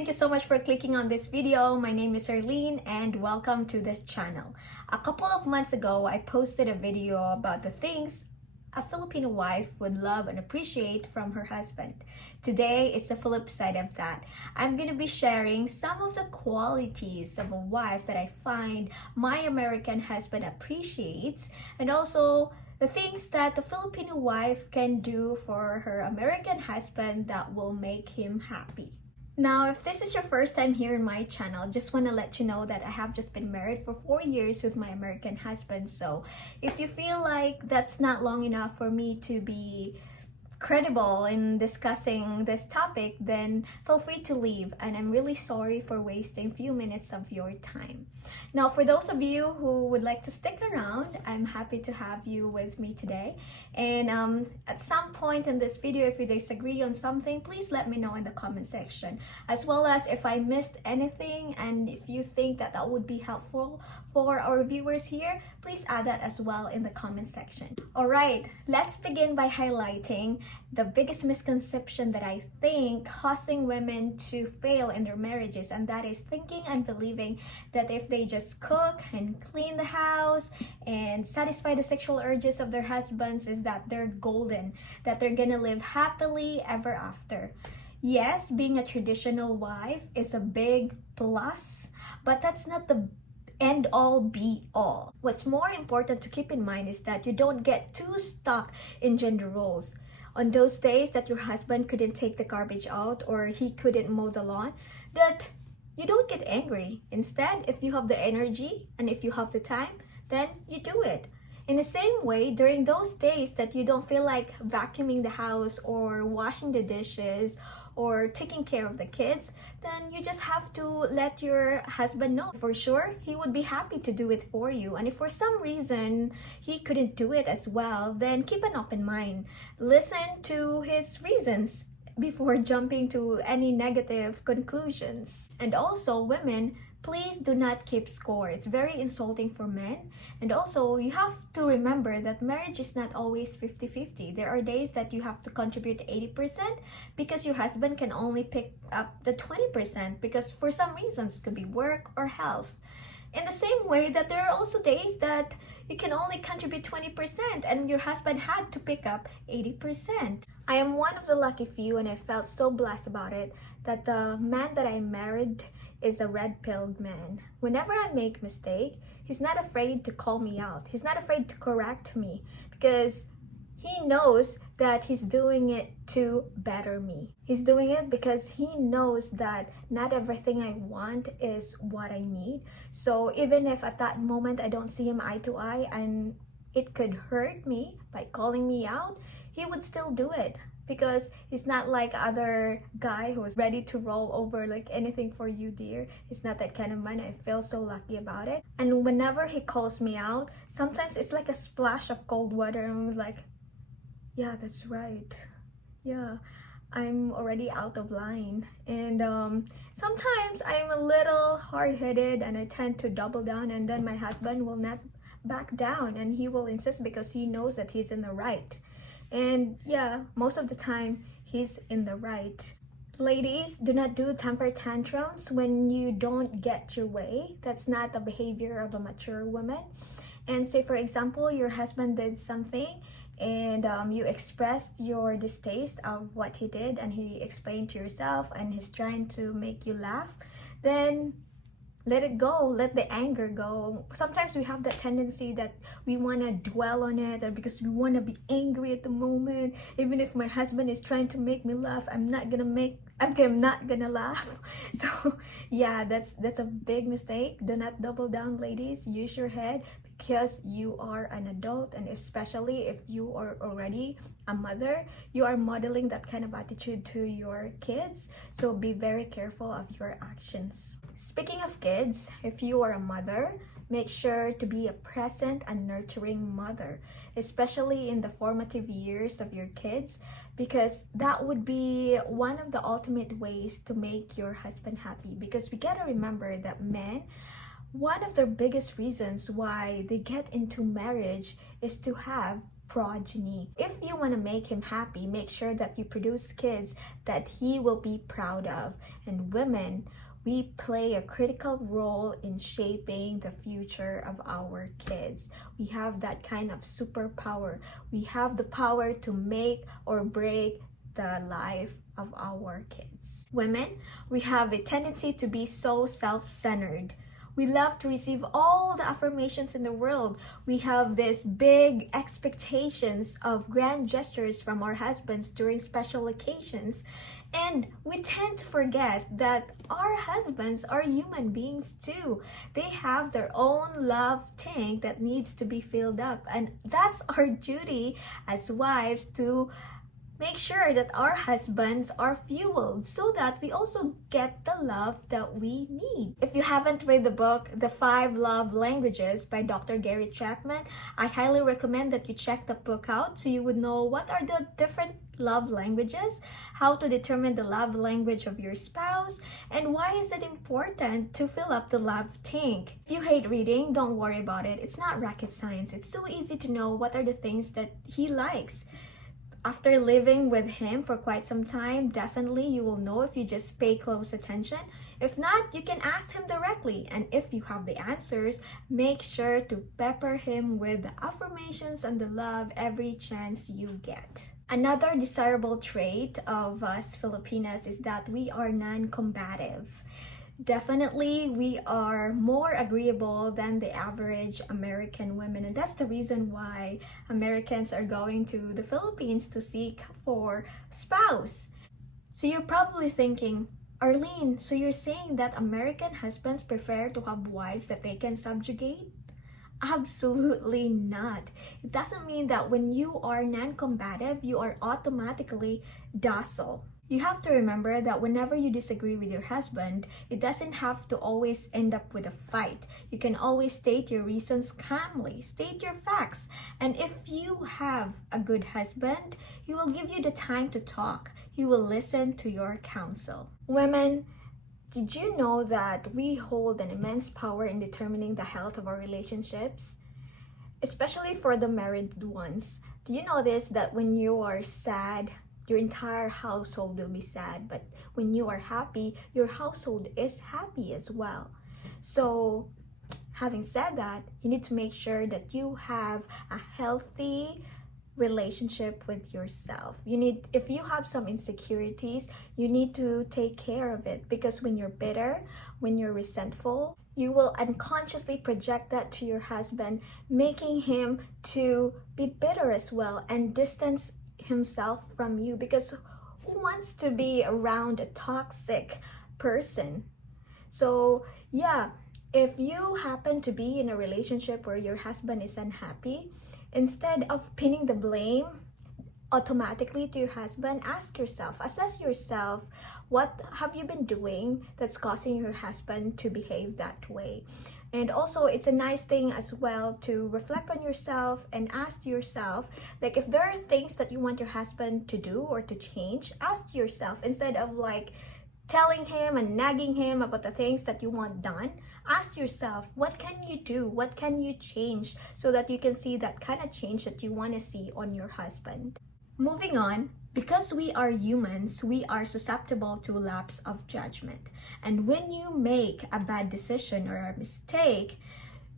thank you so much for clicking on this video. My name is Arlene and welcome to the channel. A couple of months ago, I posted a video about the things a Filipino wife would love and appreciate from her husband. Today, it's the flip side of that. I'm going to be sharing some of the qualities of a wife that I find my American husband appreciates, and also the things that the Filipino wife can do for her American husband that will make him happy. Now, if this is your first time here in my channel, just want to let you know that I have just been married for 4 years with my American husband. So if you feel like that's not long enough for me to be credible in discussing this topic, then feel free to leave, and I'm really sorry for wasting a few minutes of your time. Now, for those of you who would like to stick around, I'm happy to have you with me today. And at some point in this video, if you disagree on something, please let me know in the comment section, as well as if I missed anything and if you think that that would be helpful for our viewers here, please add that as well in the comment section. All right, let's begin by highlighting the biggest misconception that I think causing women to fail in their marriages, and that is thinking and believing that if they just cook and clean the house and satisfy the sexual urges of their husbands, is that they're golden, that they're gonna live happily ever after. Yes, being a traditional wife is a big plus, but that's not the end all be all. What's more important to keep in mind is that you don't get too stuck in gender roles. On those days that your husband couldn't take the garbage out or he couldn't mow the lawn, that you don't get angry. Instead, if you have the energy and if you have the time, then you do it. In the same way, during those days that you don't feel like vacuuming the house or washing the dishes or taking care of the kids, then you just have to let your husband know. For sure, he would be happy to do it for you. And if for some reason he couldn't do it as well, then keep an open mind. Listen to his reasons before jumping to any negative conclusions. And also, women, please do not keep score. It's very insulting for men. And also, you have to remember that marriage is not always 50-50. There are days that you have to contribute 80% because your husband can only pick up the 20% because for some reasons, it could be work or health. In the same way that there are also days that you can only contribute 20% and your husband had to pick up 80%. I am one of the lucky few, and I felt so blessed about it, that the man that I married is a red-pilled man. Whenever I make mistake, he's not afraid to call me out. He's not afraid to correct me because he knows that he's doing it to better me. He's doing it because he knows that not everything I want is what I need. So even if at that moment I don't see him eye to eye and it could hurt me by calling me out, he would still do it. Because he's not like other guy who's ready to roll over like anything for you, dear. He's not that kind of man. I feel so lucky about it. And whenever he calls me out, sometimes it's like a splash of cold water, and I'm like, yeah, that's right. Yeah, I'm already out of line. And sometimes I'm a little hard-headed and I tend to double down, and then my husband will not back down and he will insist because he knows that he's in the right. And yeah, most of the time, he's in the right. Ladies, do not do temper tantrums when you don't get your way. That's not the behavior of a mature woman. And say, for example, your husband did something and you expressed your distaste of what he did and he explained to yourself and he's trying to make you laugh, then let it go. Let the anger go. Sometimes we have that tendency that we want to dwell on it, and because we want to be angry at the moment. Even if my husband is trying to make me laugh, I'm not gonna laugh. So yeah, that's a big mistake. Do not double down, ladies. Use your head because you are an adult, and especially if you are already a mother, you are modeling that kind of attitude to your kids. So be very careful of your actions. Speaking of kids, if you are a mother, make sure to be a present and nurturing mother, especially in the formative years of your kids, because that would be one of the ultimate ways to make your husband happy. Because we gotta remember that men, one of their biggest reasons why they get into marriage is to have progeny. If you want to make him happy, make sure that you produce kids that he will be proud of. And women, we play a critical role in shaping the future of our kids. We have that kind of superpower. We have the power to make or break the life of our kids. Women, we have a tendency to be so self-centered. We love to receive all the affirmations in the world. We have these big expectations of grand gestures from our husbands during special occasions. And we tend to forget that our husbands are human beings too. They have their own love tank that needs to be filled up. And that's our duty as wives to make sure that our husbands are fueled so that we also get the love that we need. If you haven't read the book, The 5 Love Languages by Dr. Gary Chapman, I highly recommend that you check the book out so you would know what are the different love languages, how to determine the love language of your spouse, and why is it important to fill up the love tank. If you hate reading, don't worry about it. It's not rocket science. It's so easy to know what are the things that he likes. After living with him for quite some time, definitely you will know if you just pay close attention. If not, you can ask him directly. And if you have the answers, make sure to pepper him with the affirmations and the love every chance you get. Another desirable trait of us Filipinas is that we are non-combative. Definitely, we are more agreeable than the average American women, and that's the reason why Americans are going to the Philippines to seek for spouse. So you're probably thinking, Arlene, so you're saying that American husbands prefer to have wives that they can subjugate? Absolutely not. It doesn't mean that when you are non-combative, you are automatically docile. You have to remember that whenever you disagree with your husband, it doesn't have to always end up with a fight. You can always state your reasons calmly, state your facts. And if you have a good husband, he will give you the time to talk. He will listen to your counsel. Women, did you know that we hold an immense power in determining the health of our relationships? Especially for the married ones. Do you notice that when you are sad, your entire household will be sad, but when you are happy, your household is happy as well. So, having said that, you need to make sure that you have a healthy relationship with yourself. If you have some insecurities, you need to take care of it, because when you're bitter, when you're resentful, you will unconsciously project that to your husband, making him to be bitter as well and distance himself from you, because who wants to be around a toxic person? So yeah, if you happen to be in a relationship where your husband is unhappy, instead of pinning the blame automatically to your husband, ask yourself, assess yourself, what have you been doing that's causing your husband to behave that way? And also, it's a nice thing as well to reflect on yourself and ask yourself, like, if there are things that you want your husband to do or to change, ask yourself, instead of like telling him and nagging him about the things that you want done, ask yourself, what can you do? What can you change so that you can see that kind of change that you want to see on your husband? Moving on, because we are humans, we are susceptible to lapse of judgment. And when you make a bad decision or a mistake,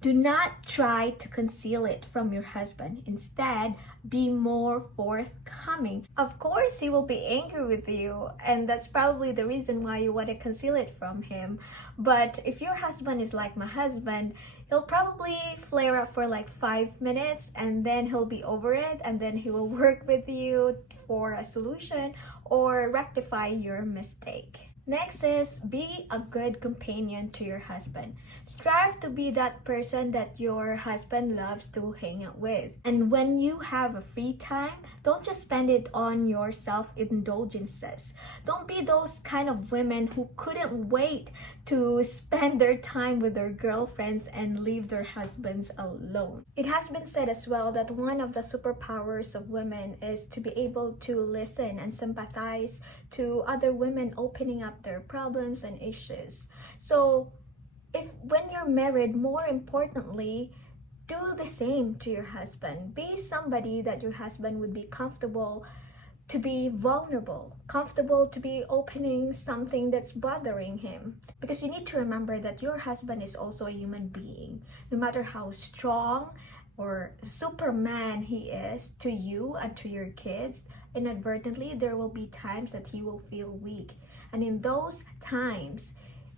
do not try to conceal it from your husband. Instead, be more forthcoming. Of course, he will be angry with you, and that's probably the reason why you want to conceal it from him. But if your husband is like my husband, he'll probably flare up for like 5 minutes, and then he'll be over it, and then he will work with you for a solution or rectify your mistake. Next is, be a good companion to your husband. Strive to be that person that your husband loves to hang out with. And when you have a free time, don't just spend it on your self-indulgences. Don't be those kind of women who couldn't wait to spend their time with their girlfriends and leave their husbands alone. It has been said as well that one of the superpowers of women is to be able to listen and sympathize to other women opening up their problems and issues. So when you're married, more importantly, do the same to your husband. Be somebody that your husband would be comfortable to be vulnerable, comfortable to be opening something that's bothering him. Because you need to remember that your husband is also a human being. No matter how strong or superman he is to you and to your kids, inadvertently there will be times that he will feel weak. And in those times,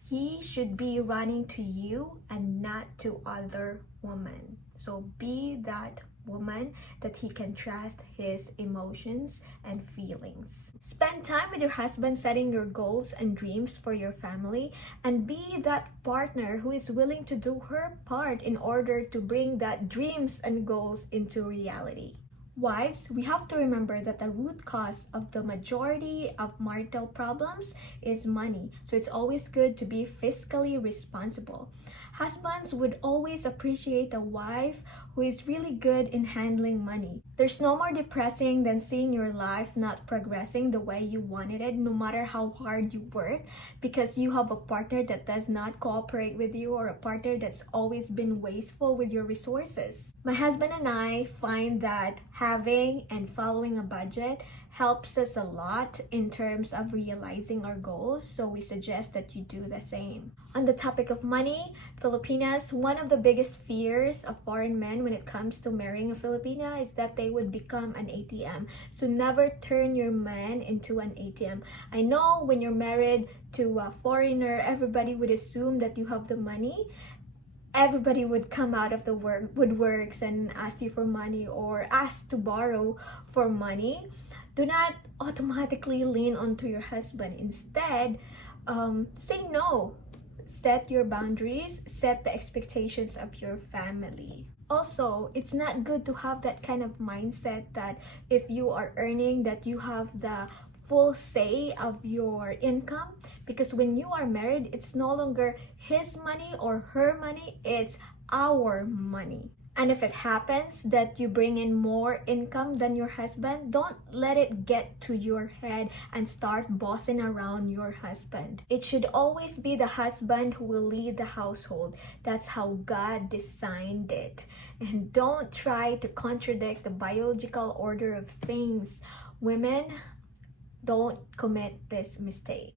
he should be running to you and not to other women. So be that woman that he can trust his emotions and feelings. Spend time with your husband setting your goals and dreams for your family, and be that partner who is willing to do her part in order to bring that dreams and goals into reality. Wives, we have to remember that the root cause of the majority of marital problems is money. So it's always good to be fiscally responsible. Husbands would always appreciate a wife who is really good in handling money. There's no more depressing than seeing your life not progressing the way you wanted it, no matter how hard you work, because you have a partner that does not cooperate with you, or a partner that's always been wasteful with your resources. My husband and I find that having and following a budget helps us a lot in terms of realizing our goals, so we suggest that you do the same. On the topic of money, Filipinas, one of the biggest fears of foreign men when it comes to marrying a Filipina is that they would become an ATM. So never turn your man into an ATM. I know when you're married to a foreigner, everybody would assume that you have the money. Everybody would come out of the woodworks and ask you for money or ask to borrow for money. Do not automatically lean onto your husband. Instead, say no. Set your boundaries, set the expectations of your family. Also, it's not good to have that kind of mindset that if you are earning, that you have the full say of your income, because when you are married, it's no longer his money or her money, it's our money. And if it happens that you bring in more income than your husband, don't let it get to your head and start bossing around your husband. It should always be the husband who will lead the household. That's how God designed it. And don't try to contradict the biological order of things. Women, don't commit this mistake.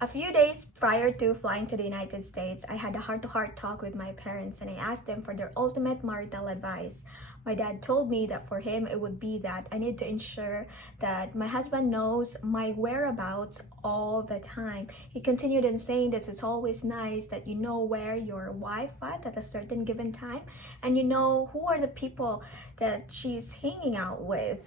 A few days prior to flying to the United States, I had a heart-to-heart talk with my parents, and I asked them for their ultimate marital advice. My dad told me that for him, it would be that I need to ensure that my husband knows my whereabouts all the time. He continued in saying that it's always nice that you know where your wife at a certain given time, and you know who are the people that she's hanging out with.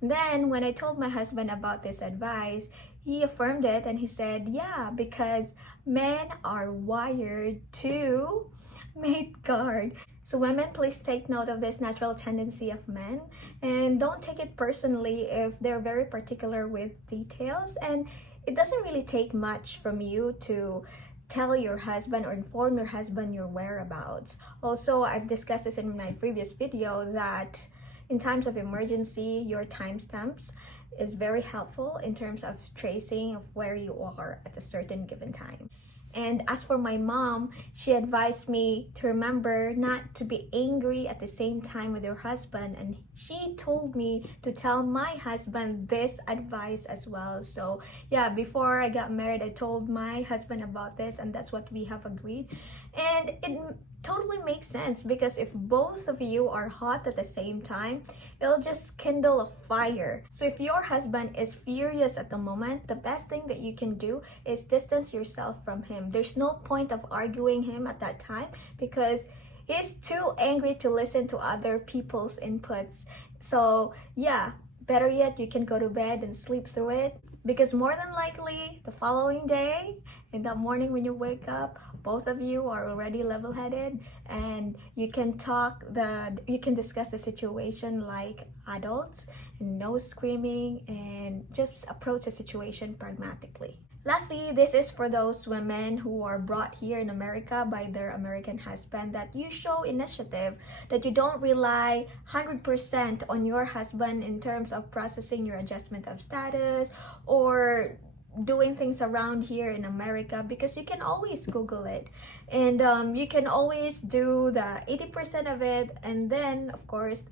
Then when I told my husband about this advice, he affirmed it and he said, yeah, because men are wired to mate guard. So women, please take note of this natural tendency of men, and don't take it personally if they're very particular with details. And it doesn't really take much from you to tell your husband or inform your husband your whereabouts. Also, I've discussed this in my previous video that in times of emergency, your timestamps is very helpful in terms of tracing of where you are at a certain given time. And as for my mom, she advised me to remember not to be angry at the same time with your husband, and she told me to tell my husband this advice as well. So yeah, before I got married, I told my husband about this, and that's what we have agreed. And it totally makes sense, because if both of you are hot at the same time, it'll just kindle a fire. So if your husband is furious at the moment, the best thing that you can do is distance yourself from him. There's no point of arguing him at that time, because he's too angry to listen to other people's inputs. So yeah, better yet, you can go to bed and sleep through it, because more than likely the following day, in the morning when you wake up, both of you are already level-headed, and you can discuss the situation like adults, and no screaming, and just approach the situation pragmatically. Lastly, this is for those women who are brought here in America by their American husband, that you show initiative, that you don't rely 100% on your husband in terms of processing your adjustment of status, or doing things around here in America, because you can always Google it, and you can always do the 80% of it, and then of course,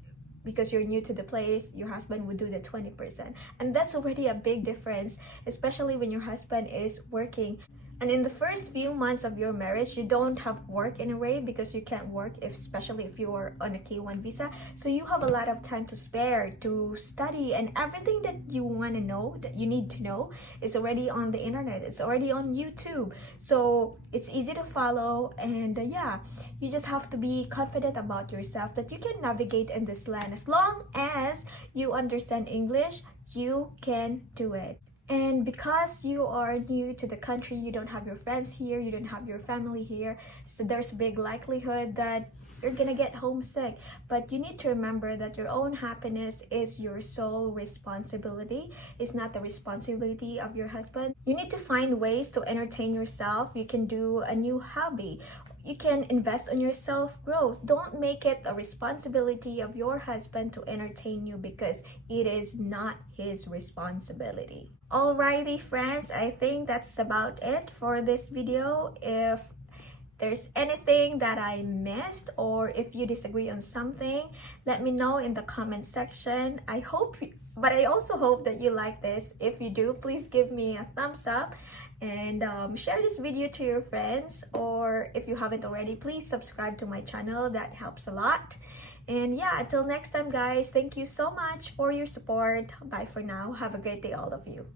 because you're new to the place, your husband would do the 20%, and that's already a big difference, especially when your husband is working. And in the first few months of your marriage, you don't have work anyway, because you can't work, especially if you are on a K1 visa. So you have a lot of time to spare to study, and everything that you want to know, that you need to know, is already on the internet. It's already on YouTube. So it's easy to follow, and yeah, you just have to be confident about yourself that you can navigate in this land. As long as you understand English, you can do it. And because you are new to the country, you don't have your friends here, you don't have your family here, so there's a big likelihood that you're gonna get homesick. But you need to remember that your own happiness is your sole responsibility. It's not the responsibility of your husband. You need to find ways to entertain yourself. You can do a new hobby. You can invest on your self-growth. Don't make it a responsibility of your husband to entertain you, because it is not his responsibility. Alrighty friends, I think that's about it for this video. If there's anything that I missed, or if you disagree on something, let me know in the comment section. But I also hope that you like this. If you do, please give me a thumbs up, and share this video to your friends, or if you haven't already, please subscribe to my channel. That helps a lot. And yeah, until next time guys, thank you so much for your support. Bye for now. Have a great day all of you.